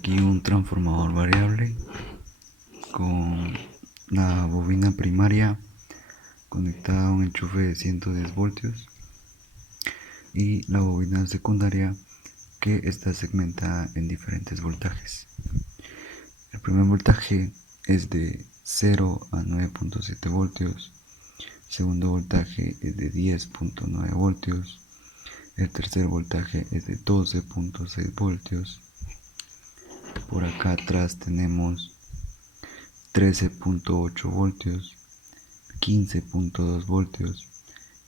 aquí un transformador variable con la bobina primaria conectada a un enchufe de 110 voltios y la bobina secundaria que está segmentada en diferentes voltajes. El primer voltaje es de 0 a 9.7 voltios, el segundo voltaje es de 10.9 voltios, el tercer voltaje es de 12.6 voltios. Por acá atrás tenemos 13.8 voltios, 15.2 voltios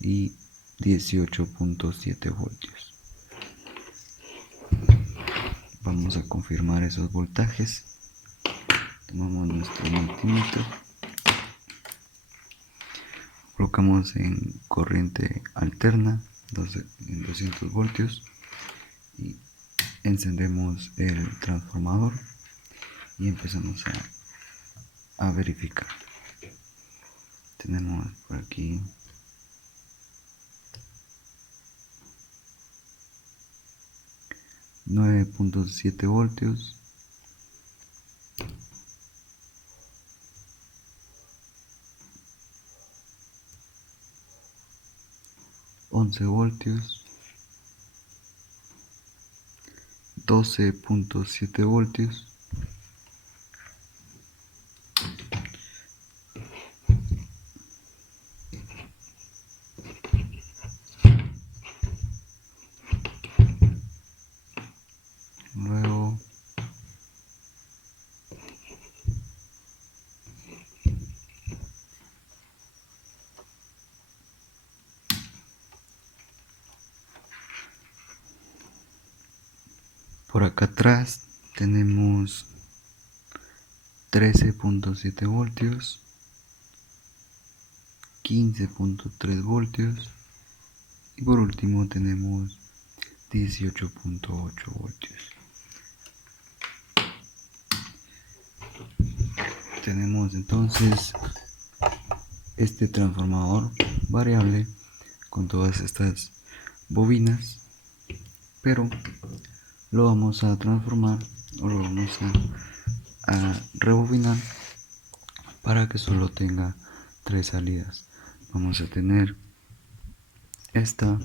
y 18.7 voltios. Vamos a confirmar esos voltajes. Tomamos nuestro multímetro, colocamos en corriente alterna en 200 voltios y encendemos el transformador y empezamos a verificar. Tenemos por aquí 9.7 voltios, 11 voltios, 12.7 voltios, por acá atrás tenemos 13.7 voltios, 15.3 voltios y por último tenemos 18.8 voltios. Tenemos entonces este transformador variable con todas estas bobinas, pero lo vamos a transformar o lo vamos a rebobinar para que solo tenga 3 salidas. Vamos a tener esta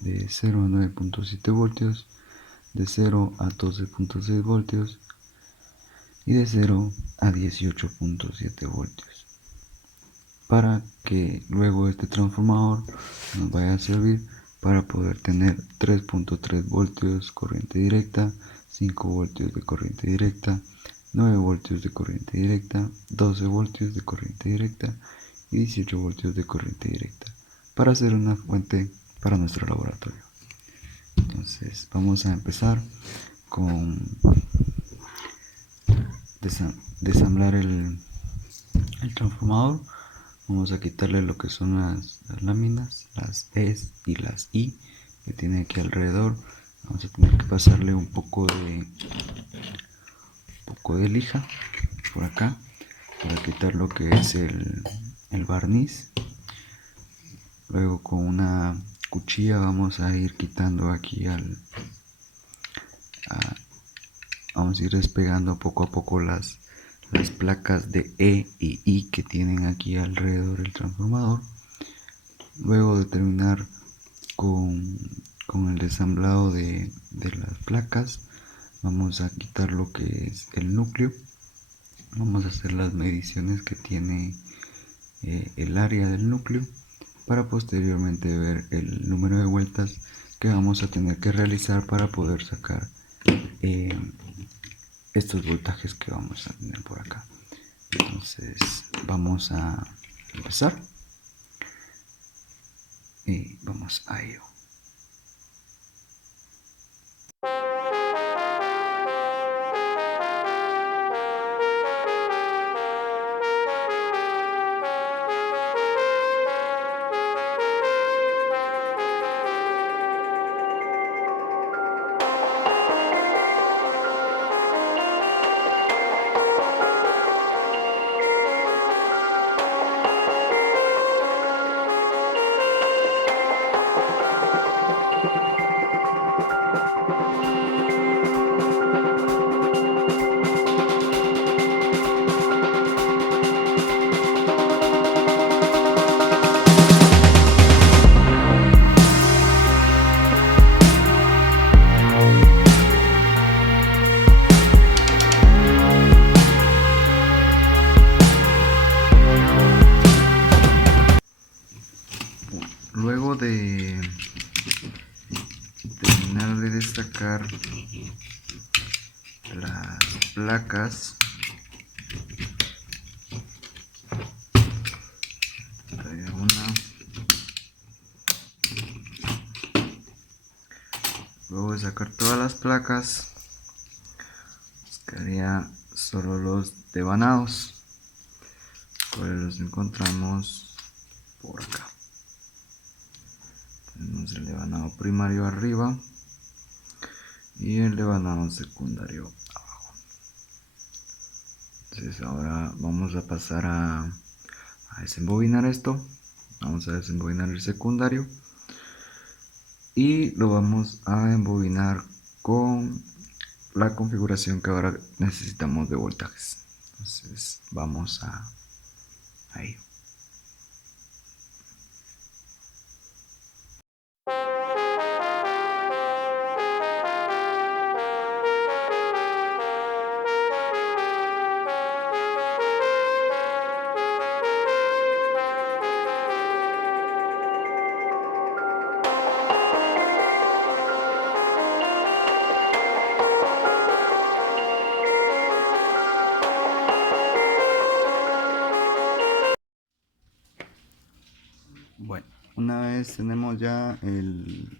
de 0 a 9.7 voltios, de 0 a 12.6 voltios y de 0 a 18.7 voltios, para que luego este transformador nos vaya a servir para poder tener 3.3 voltios corriente directa, 5 voltios de corriente directa, 9 voltios de corriente directa, 12 voltios de corriente directa y 18 voltios de corriente directa, para hacer una fuente para nuestro laboratorio. Entonces vamos a empezar con desamblar el transformador. Vamos a quitarle lo que son las láminas, las E y las I que tiene aquí alrededor. Vamos a tener que pasarle un poco de lija por acá para quitar lo que es el barniz. Luego con una cuchilla vamos a ir quitando aquí vamos a ir despegando poco a poco las placas de E y I que tienen aquí alrededor del transformador. Luego de terminar con el desamblado de las placas, vamos a quitar lo que es el núcleo. Vamos a hacer las mediciones que tiene el área del núcleo para posteriormente ver el número de vueltas que vamos a tener que realizar para poder sacar estos voltajes que vamos a tener por acá. Entonces vamos a empezar y vamos a ello. de terminar de destacar las placas, trae una, luego de sacar todas las placas nos quedaría solo los devanados, cuales los encontramos por acá. Tenemos el devanado primario arriba y el devanado secundario abajo. Entonces ahora vamos a pasar a desembobinar esto. Vamos a desembobinar el secundario y lo vamos a embobinar con la configuración que ahora necesitamos de voltajes. Entonces vamos a ello. Bueno, una vez tenemos ya el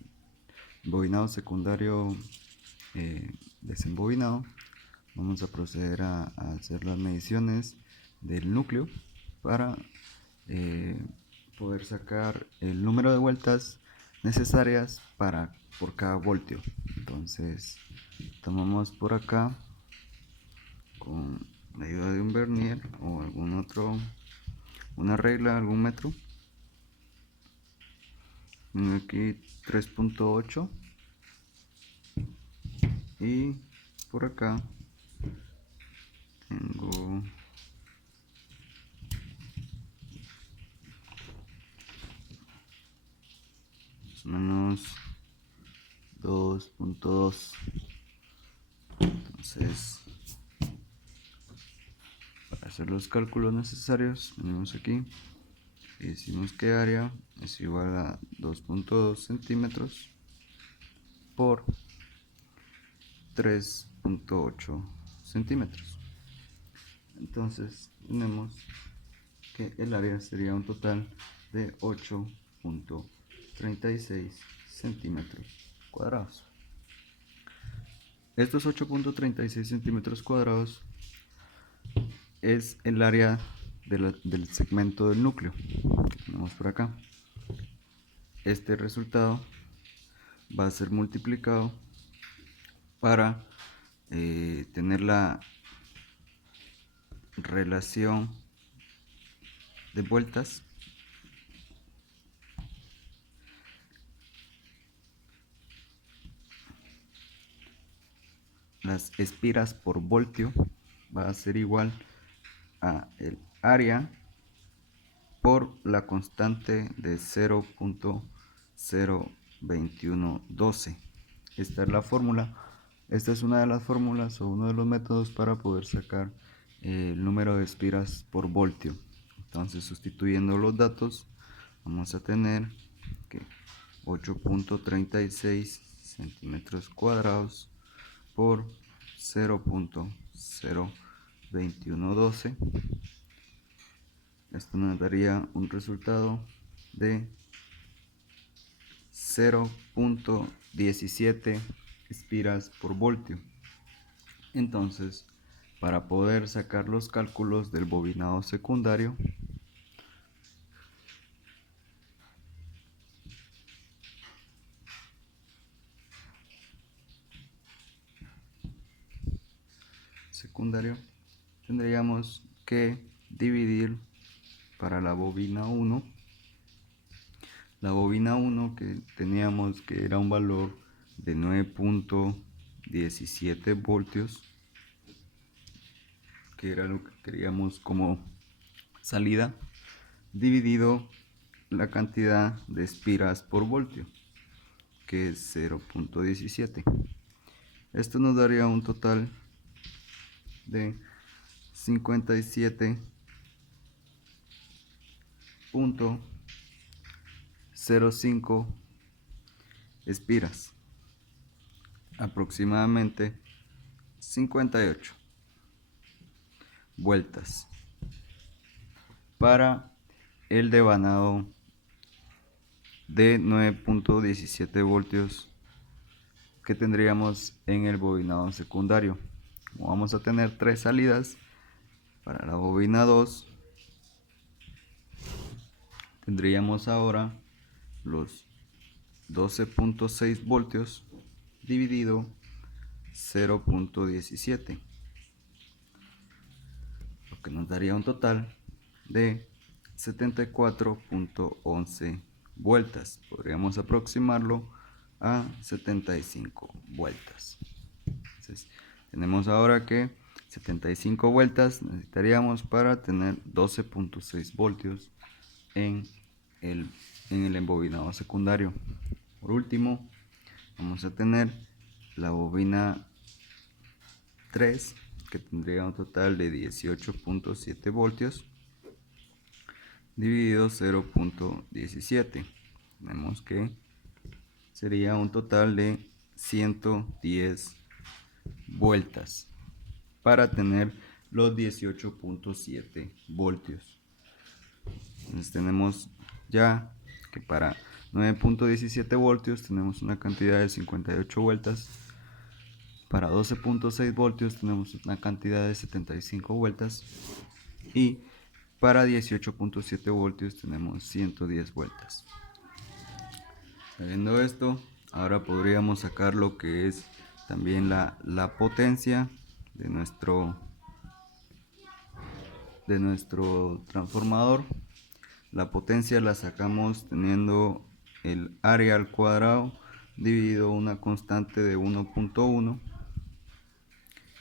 bobinado secundario desembobinado, vamos a proceder a hacer las mediciones del núcleo para poder sacar el número de vueltas necesarias por cada voltio. Entonces tomamos por acá con la ayuda de un vernier o una regla, algún metro. Tengo aquí 3.8 y por acá tengo más o menos 2.2. Entonces, para hacer los cálculos necesarios, venimos aquí y decimos que área es igual a 2.2 centímetros por 3.8 centímetros. Entonces tenemos que el área sería un total de 8.36 centímetros cuadrados. Estos 8.36 centímetros cuadrados es el área del segmento del núcleo que tenemos por acá. Este resultado va a ser multiplicado para tener la relación de vueltas las espiras por voltio va a ser igual a el área por la constante de 0.02112. Esta es la fórmula. Esta es una de las fórmulas o uno de los métodos para poder sacar el número de espiras por voltio. Entonces, sustituyendo los datos, vamos a tener que 8.36 centímetros cuadrados por 0.02112. Esto nos daría un resultado de 0.17 espiras por voltio. Entonces, para poder sacar los cálculos del bobinado secundario, tendríamos que dividir para la bobina 1 que teníamos que era un valor de 9.17 voltios, que era lo que queríamos como salida, dividido la cantidad de espiras por voltio, que es 0.17. Esto nos daría un total de 57.0 0,5 espiras, aproximadamente 58 vueltas. Para el devanado de 9.17 voltios que tendríamos en el bobinado secundario, como vamos a tener tres salidas, para la bobina 2 tendríamos ahora los 12.6 voltios dividido 0.17, lo que nos daría un total de 74.11 vueltas. Podríamos aproximarlo a 75 vueltas. Entonces, tenemos ahora que 75 vueltas necesitaríamos para tener 12.6 voltios en el embobinado secundario. Por último, vamos a tener la bobina 3, que tendría un total de 18.7 voltios dividido 0.17. Tenemos que sería un total de 110 vueltas para tener los 18.7 voltios. Entonces tenemos ya que para 9.17 voltios tenemos una cantidad de 58 vueltas. Para 12.6 voltios tenemos una cantidad de 75 vueltas. Y para 18.7 voltios tenemos 110 vueltas. Sabiendo esto, ahora podríamos sacar lo que es también la potencia de nuestro transformador. La potencia la sacamos teniendo el área al cuadrado dividido una constante de 1.1.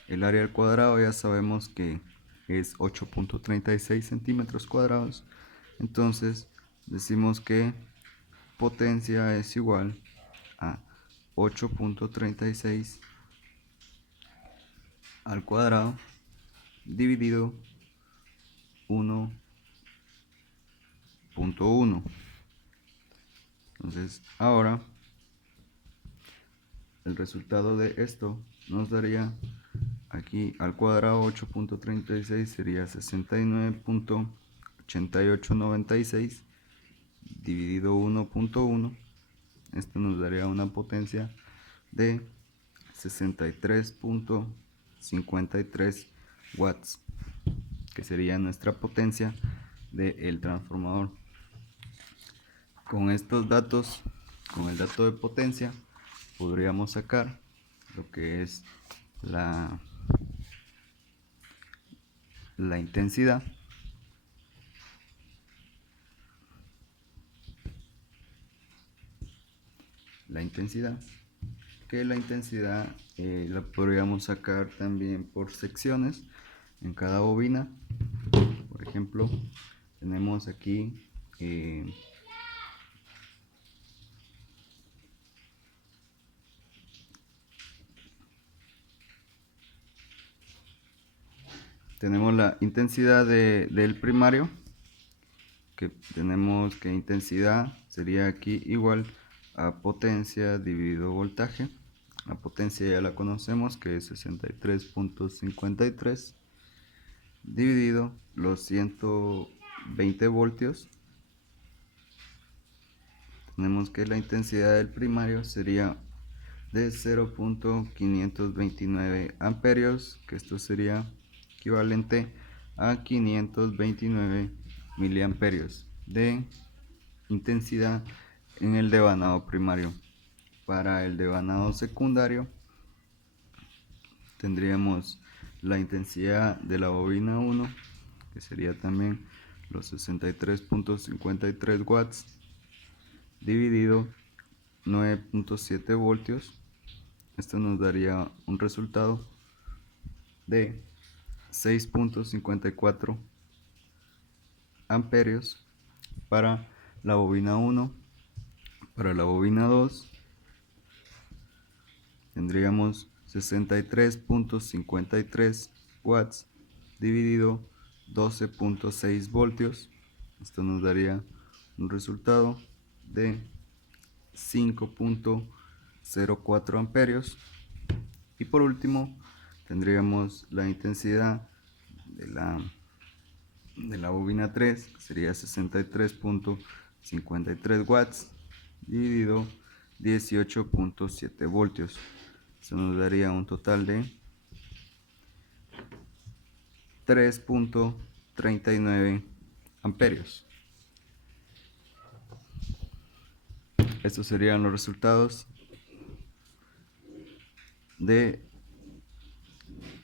El área al cuadrado ya sabemos que es 8.36 centímetros cuadrados. Entonces decimos que potencia es igual a 8.36 al cuadrado dividido 1.1. Entonces ahora el resultado de esto nos daría aquí al cuadrado 8.36 sería 69.8896 dividido 1.1. Esto nos daría una potencia de 63.53 watts, que sería nuestra potencia del transformador. Con estos datos, con el dato de potencia, podríamos sacar lo que es la intensidad. Que la intensidad la podríamos sacar también por secciones en cada bobina. Por ejemplo, tenemos aquí tenemos la intensidad del primario, que tenemos que intensidad sería aquí igual a potencia dividido voltaje. La potencia ya la conocemos, que es 63.53 dividido los 120 voltios. Tenemos que la intensidad del primario sería de 0.529 amperios, que esto sería equivalente a 529 miliamperios de intensidad en el devanado primario. Para el devanado secundario tendríamos la intensidad de la bobina 1, que sería también los 63.53 watts dividido 9.7 voltios. Esto nos daría un resultado de 6.54 amperios para la bobina 1. Para la bobina 2 tendríamos 63.53 watts dividido 12.6 voltios. Esto nos daría un resultado de 5.04 amperios. Y por último tendríamos la intensidad de la bobina 3, que sería 63.53 watts dividido 18.7 voltios. Eso nos daría un total de 3.39 amperios. Estos serían los resultados de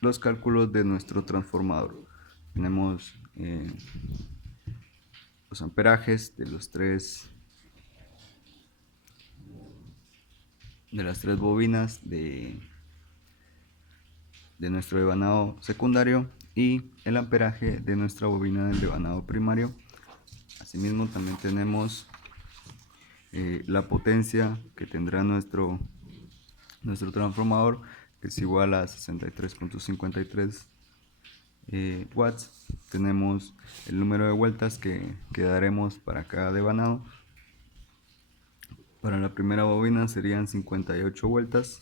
los cálculos de nuestro transformador. Tenemos los amperajes de las tres bobinas de nuestro devanado secundario y el amperaje de nuestra bobina del devanado primario. Asimismo también tenemos la potencia que tendrá nuestro transformador, que es igual a 63.53 watts. Tenemos el número de vueltas que daremos para cada devanado. Para la primera bobina serían 58 vueltas,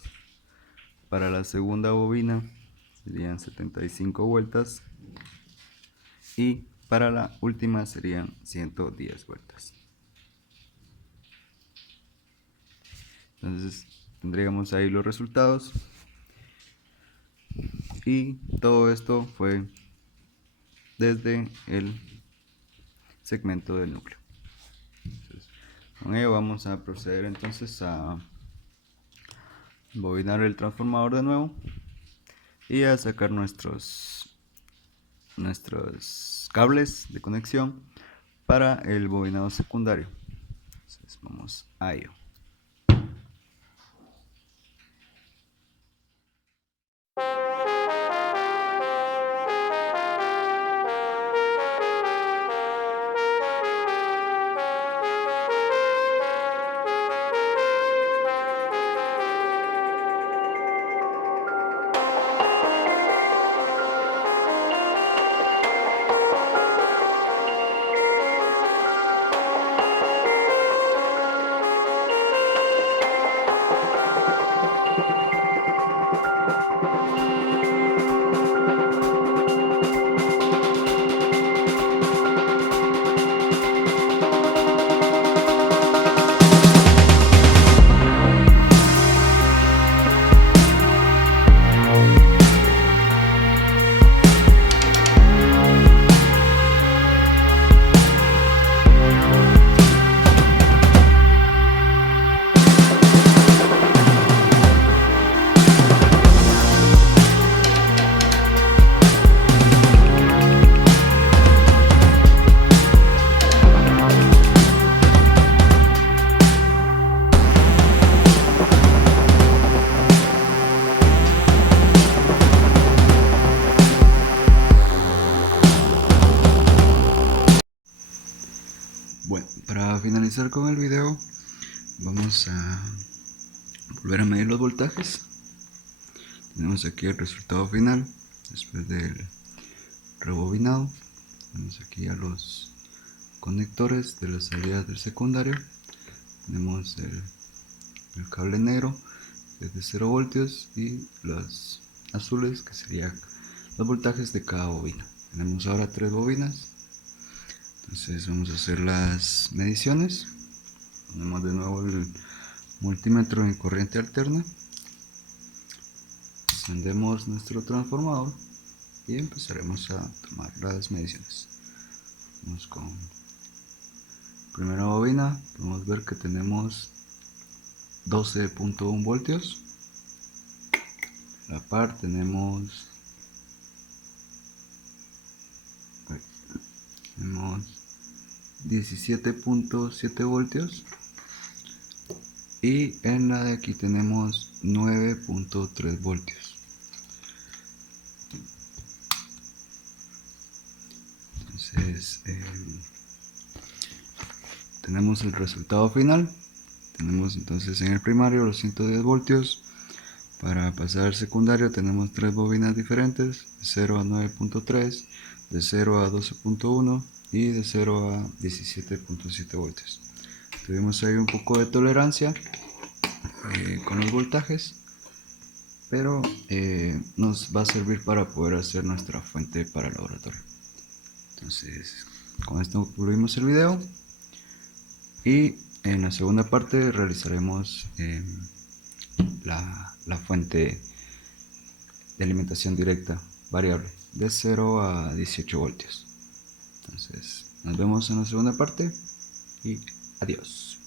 para la segunda bobina serían 75 vueltas y para la última serían 110 vueltas. Entonces tendríamos ahí los resultados, y todo esto fue desde el segmento del núcleo. Entonces, con ello vamos a proceder entonces a bobinar el transformador de nuevo y a sacar nuestros cables de conexión para el bobinado secundario. Entonces vamos a ello. Bueno, para finalizar con el video, vamos a volver a medir los voltajes. Tenemos aquí el resultado final después del rebobinado. Tenemos aquí a los conectores de las salidas del secundario. Tenemos el cable negro desde 0 voltios y los azules, que serían los voltajes de cada bobina. Tenemos ahora 3 bobinas. Entonces vamos a hacer las mediciones. Ponemos de nuevo el multímetro en corriente alterna, encendemos nuestro transformador y empezaremos a tomar las mediciones. Vamos con primera bobina. Podemos ver que tenemos 12.1 voltios. A la par tenemos 17.7 voltios, y en la de aquí tenemos 9.3 voltios. Entonces tenemos el resultado final. Tenemos entonces en el primario los 110 voltios. Para pasar al secundario tenemos 3 bobinas diferentes, de 0 a 9.3, de 0 a 12.1 y de 0 a 17.7 voltios. Tuvimos ahí un poco de tolerancia con los voltajes, pero nos va a servir para poder hacer nuestra fuente para el laboratorio. Entonces, con esto concluimos el video y en la segunda parte realizaremos la fuente de alimentación directa variable de 0 a 18 voltios. Entonces, nos vemos en la segunda parte y adiós.